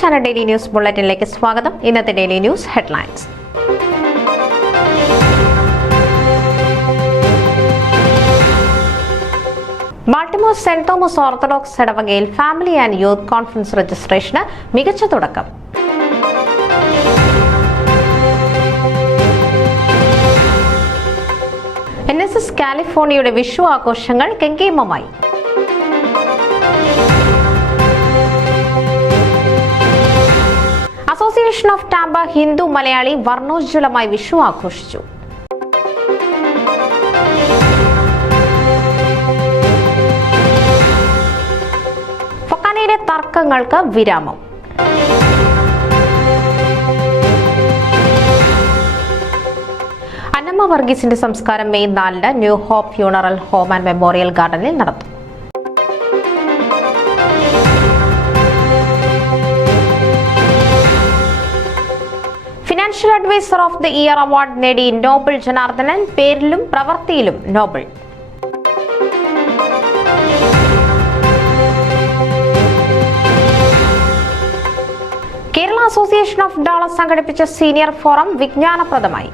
Channel daily news ബുള്ളറ്റിനിലേക്ക് സ്വാഗതം. ഇന്നത്തെ daily news headlines. Baltimore Saint Thomas Orthodox ഇടവകയിൽ ഫാമിലി ആൻഡ് യൂത്ത് കോൺഫറൻസ് രജിസ്ട്രേഷന് മികച്ച തുടക്കം. NSS കാലിഫോർണിയയുടെ വിഷു ആഘോഷങ്ങൾ കെങ്കേമമായി. Association of Tampa Hindu Malayali വർണ്ണോജ്വലമായി വിഷു ആഘോഷിച്ചു. ഫൊക്കാനയിലെ തർക്കങ്ങൾക്ക് വിരാമം. അന്നമ്മ വർഗീസിന്റെ സംസ്കാരം May 4 New Hope funeral home and memorial ഗാർഡനിൽ നടത്തും. Financial adviser of the year award നേടി നോബിൾ ജനാർദ്ദനൻ. പേരിലും പ്രവൃത്തിയിലും noble. Kerala association of Dallas സംഘടിപ്പിച്ച സീനിയർ ഫോറം വിജ്ഞാനപ്രദമായി.